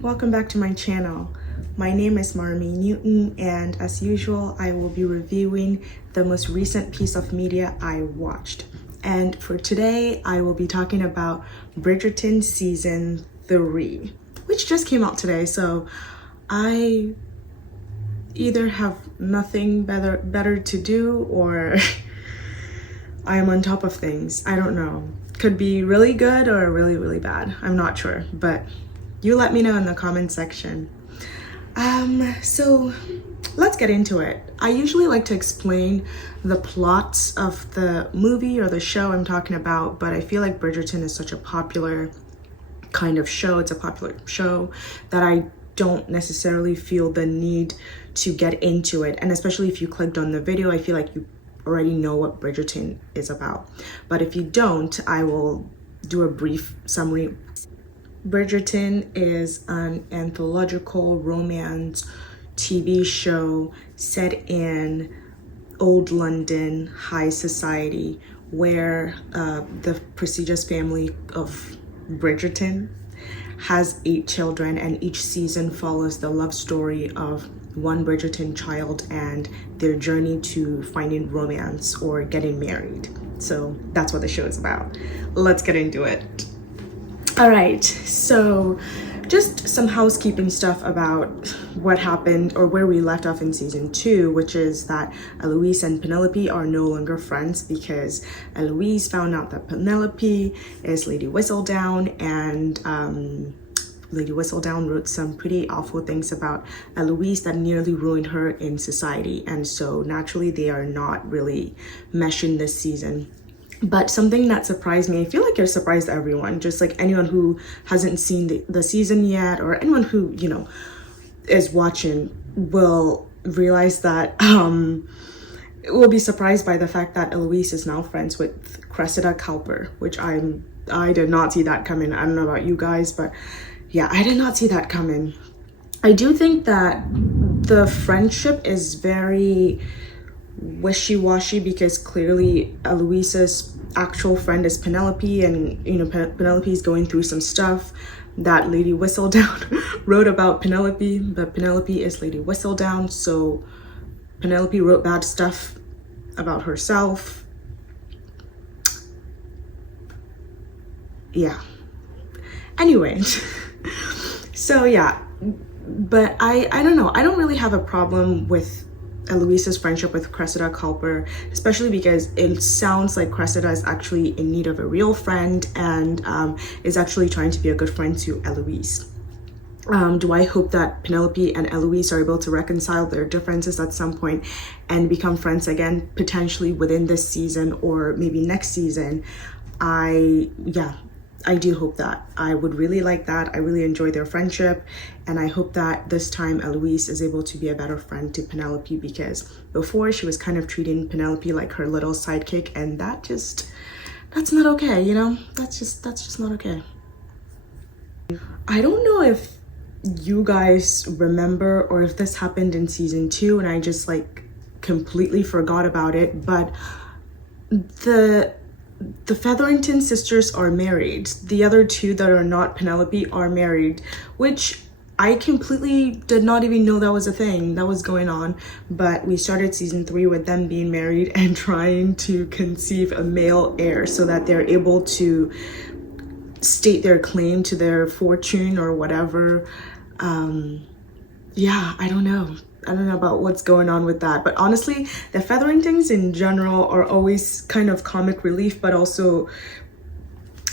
Welcome back to my channel. My name is Marmie Newton, and as usual I will be reviewing the most recent piece of media I watched. And for today I will be talking about Bridgerton season 3, which just came out today, so I either have nothing better to do or I am on top of things. I don't know. Could be really good or really bad. I'm not sure, but you let me know in the comment section. So let's get into it. I usually like to explain the plots of the movie or the show I'm talking about, but I feel like Bridgerton is such a popular kind of show. It's a popular show that I don't necessarily feel the need to get into it. And especially if you clicked on the video, I feel like you already know what Bridgerton is about. But if you don't, I will do a brief summary. Bridgerton is an anthological romance TV show set in old London high society, where the prestigious family of Bridgerton has 8 children, and each season follows the love story of one Bridgerton child and their journey to finding romance or getting married. So that's what the show is about. Let's get into it. All right, so just some housekeeping stuff about what happened or where we left off in season 2, which is that Eloise and Penelope are no longer friends because Eloise found out that Penelope is Lady Whistledown, and Lady Whistledown wrote some pretty awful things about Eloise that nearly ruined her in society, and so naturally they are not really meshing this season. But something that surprised me, I feel like it surprised everyone, just like anyone who hasn't seen the season yet, or anyone who, you know, is watching will realize that, will be surprised by the fact that Eloise is now friends with Cressida Cowper, which I did not see that coming. I don't know about you guys, but yeah, I did not see that coming. I do think that the friendship is very wishy-washy because clearly Eloise's actual friend is Penelope, and you know, Penelope is going through some stuff that Lady Whistledown wrote about Penelope, but Penelope is Lady Whistledown, so Penelope wrote bad stuff about herself. Yeah, anyway. So yeah, but I don't know, I don't really have a problem with Eloise's friendship with Cressida Cowper, especially because it sounds like Cressida is actually in need of a real friend and is actually trying to be a good friend to Eloise. Do I hope that Penelope and Eloise are able to reconcile their differences at some point and become friends again, potentially within this season or maybe next season? I do hope that. I would really like that. I really enjoy their friendship, and I hope that this time Eloise is able to be a better friend to Penelope, because before she was kind of treating Penelope like her little sidekick, and that's not okay, you know? That's just not okay. I don't know if you guys remember or if this happened in season 2 and I just like completely forgot about it, but the Featherington sisters are married. The other 2 that are not Penelope are married, which I completely did not even know that was a thing that was going on. But we started season 3 with them being married and trying to conceive a male heir so that they're able to state their claim to their fortune or whatever. Yeah, I don't know about what's going on with that, but honestly the Featheringtons in general are always kind of comic relief, but also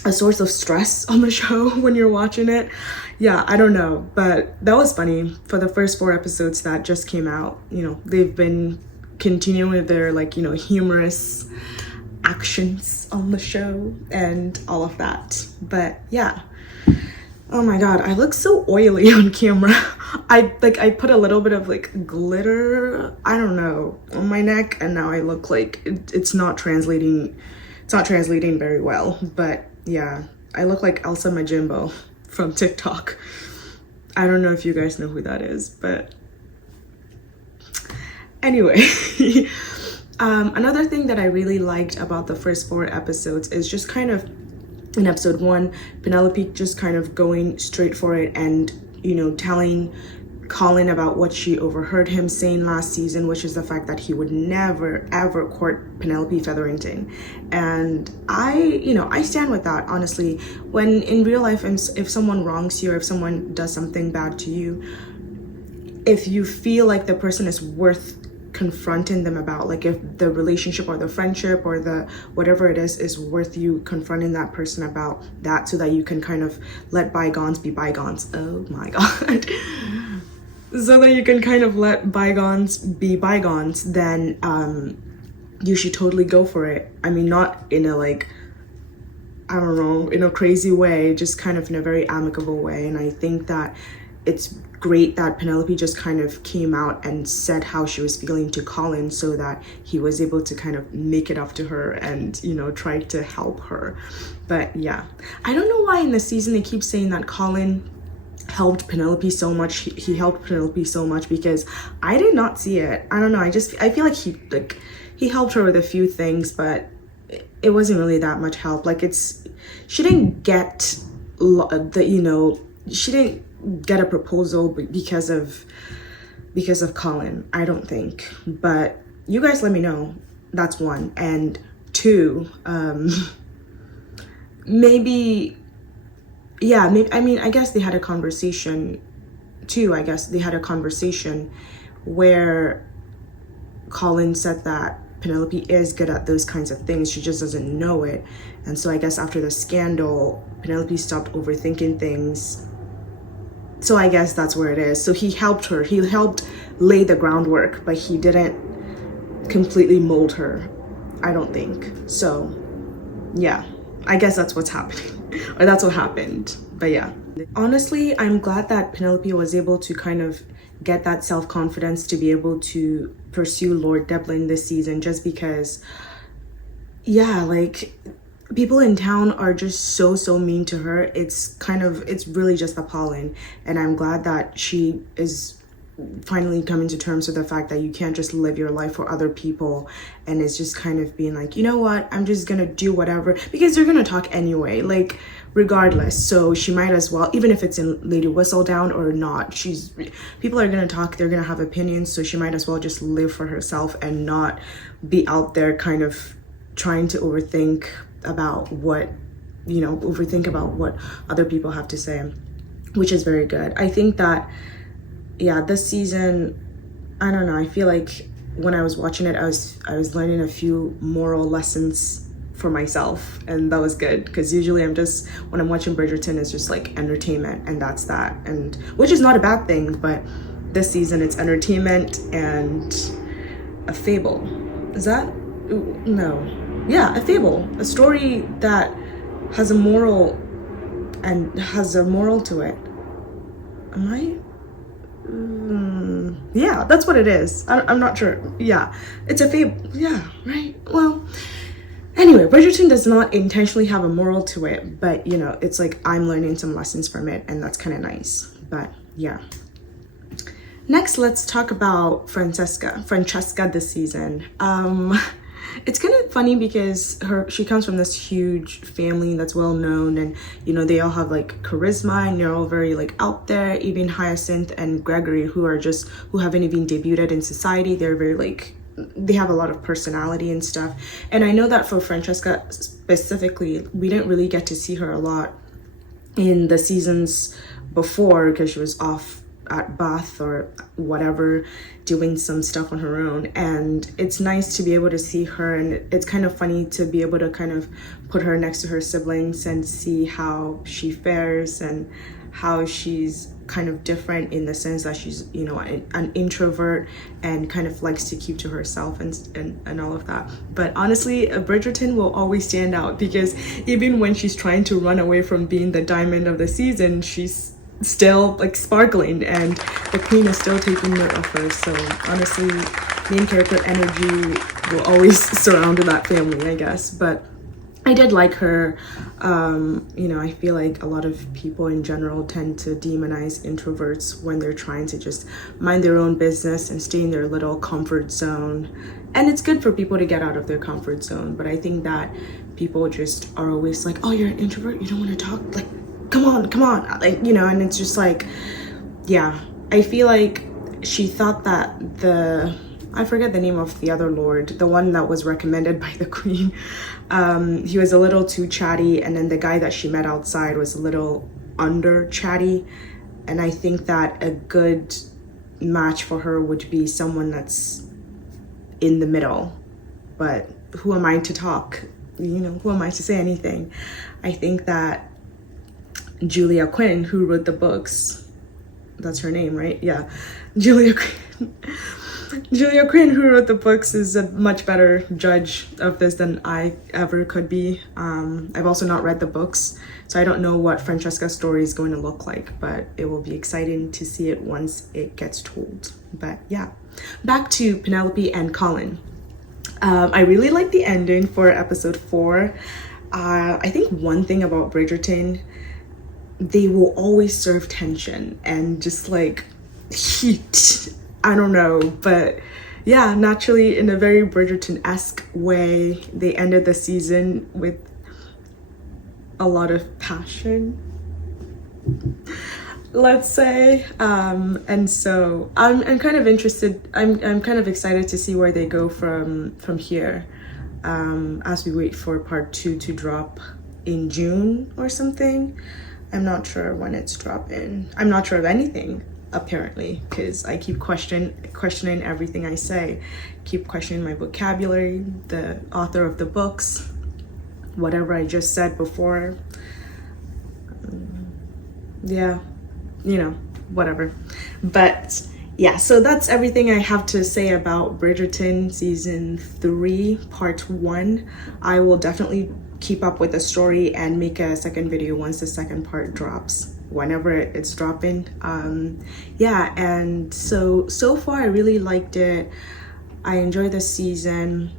a source of stress on the show when you're watching it. Yeah, I don't know, but that was funny. For the first 4 episodes that just came out, you know, they've been continuing with their, like, you know, humorous actions on the show and all of that. But yeah, oh my god, I look so oily on camera. I put a little bit of like glitter, I don't know, on my neck, and now I look like it's not translating very well. But yeah, I look like Elsa Majimbo from TikTok. I don't know if you guys know who that is, but anyway. Another thing that I really liked about the first 4 episodes is just kind of in episode 1, Penelope just kind of going straight for it and, you know, telling Colin about what she overheard him saying last season, which is the fact that he would never ever court Penelope Featherington. And I stand with that, honestly. When in real life, if someone wrongs you or if someone does something bad to you, if you feel like the person is worth confronting them about, like if the relationship or the friendship or the whatever it is worth you confronting that person about that, so that you can kind of let bygones be bygones. Oh my god. So that you can kind of let bygones be bygones, then you should totally go for it. I mean, not in a like, I don't know, in a crazy way, just kind of in a very amicable way. And I think that it's great that Penelope just kind of came out and said how she was feeling to Colin, so that he was able to kind of make it up to her and, you know, try to help her. But yeah, I don't know why in the season they keep saying that Colin helped Penelope so much. He helped Penelope so much, because I did not see it. I don't know, I feel like he helped her with a few things, but it wasn't really that much help. Like, she didn't get she didn't get a proposal because of Colin, I don't think. But you guys let me know. That's 1. And 2, maybe I mean, I guess they had a conversation too. I guess they had a conversation where Colin said that Penelope is good at those kinds of things, she just doesn't know it. And so I guess after the scandal, Penelope stopped overthinking things. So I guess that's where it is. So he helped her. He helped lay the groundwork, but he didn't completely mold her, I don't think. So yeah, I guess that's what's happening. Or that's what happened. But yeah, honestly, I'm glad that Penelope was able to kind of get that self-confidence to be able to pursue Lord Devlin this season, just because, yeah, like, people in town are just so mean to her. It's really just appalling. And I'm glad that she is finally coming to terms with the fact that you can't just live your life for other people, and it's just kind of being like, you know what, I'm just gonna do whatever, because they're gonna talk anyway, like, regardless. So she might as well, even if it's in Lady Whistledown or not, people are gonna talk, they're gonna have opinions, so she might as well just live for herself and not be out there kind of trying to overthink about what other people have to say, which is very good. I think that, yeah, this season, I don't know, I feel like when I was watching it, I was learning a few moral lessons for myself, and that was good, because usually when I'm watching Bridgerton, it's just like entertainment, and that's that, and which is not a bad thing, but this season it's entertainment and a fable. Is that? No. Yeah, a fable, a story that has a moral to it. Am I? Yeah, that's what it is. I'm not sure. Yeah, it's a fable. Yeah, right. Well, anyway, Bridgerton does not intentionally have a moral to it, but you know, it's like I'm learning some lessons from it, and that's kind of nice. But yeah. Next, let's talk about Francesca this season. It's kind of funny because she comes from this huge family that's well known, and you know, they all have like charisma, and they're all very like out there. Even Hyacinth and Gregory, who haven't even debuted in society, they're very like, they have a lot of personality and stuff. And I know that for Francesca specifically, we didn't really get to see her a lot in the seasons before, because she was off at Bath or whatever, doing some stuff on her own. And it's nice to be able to see her, and it's kind of funny to be able to kind of put her next to her siblings and see how she fares, and how she's kind of different in the sense that she's, you know, an introvert and kind of likes to keep to herself and all of that. But honestly, Bridgerton will always stand out, because even when she's trying to run away from being the diamond of the season, she's still like sparkling, and the queen is still taking note of her. So honestly, main character energy will always surround that family, I guess. But I did like her. You know, I feel like a lot of people in general tend to demonize introverts when they're trying to just mind their own business and stay in their little comfort zone. And it's good for people to get out of their comfort zone, but I think that people just are always like, oh, you're an introvert, you don't want to talk? Like, come on. Like, you know, and it's just like, yeah, I feel like she thought that I forget the name of the other lord, the one that was recommended by the queen. He was a little too chatty, and then the guy that she met outside was a little under chatty. And I think that a good match for her would be someone that's in the middle. But who am I to talk? You know, who am I to say anything? I think that Julia Quinn, who wrote the books, that's her name, right? Yeah, Julia Quinn. Julia Quinn, who wrote the books, is a much better judge of this than I ever could be. I've also not read the books, so I don't know what Francesca's story is going to look like, but it will be exciting to see it once it gets told. But yeah, back to Penelope and Colin. I really like the ending for episode 4. I think one thing about Bridgerton, they will always serve tension and just like heat. I don't know, but yeah, naturally in a very Bridgerton-esque way, they ended the season with a lot of passion, let's say. And so I'm kind of interested, I'm kind of excited to see where they go from here, as we wait for part 2 to drop in June or something. I'm not sure when it's dropping. I'm not sure of anything, apparently, because I keep questioning everything I say, keep questioning my vocabulary, the author of the books, whatever I just said before. Yeah, you know, whatever. But yeah, so that's everything I have to say about Bridgerton season 3 part 1. I will definitely keep up with the story and make a second video once the second part drops, whenever it's dropping. Yeah, and so far I really liked it. I enjoyed the season.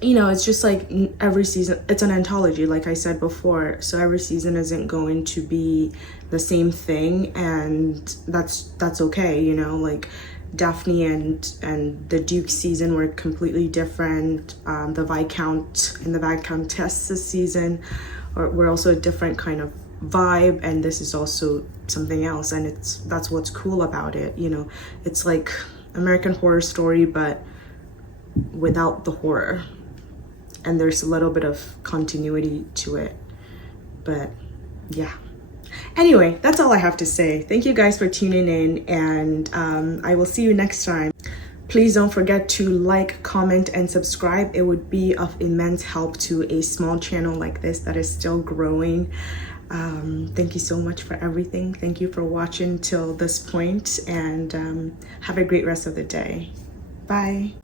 You know, it's just like every season, it's an anthology, like I said before, so every season isn't going to be the same thing, and that's okay, you know. Like Daphne and the Duke season were completely different. The Viscount and the Viscountess this season were also a different kind of vibe, and this is also something else, and that's what's cool about it, you know. It's like American Horror Story, but without the horror, and there's a little bit of continuity to it. But yeah, anyway, that's all I have to say. Thank you guys for tuning in, and I will see you next time. Please don't forget to like, comment, and subscribe. It would be of immense help to a small channel like this that is still growing. Thank you so much for everything. Thank you for watching till this point, and have a great rest of the day. Bye.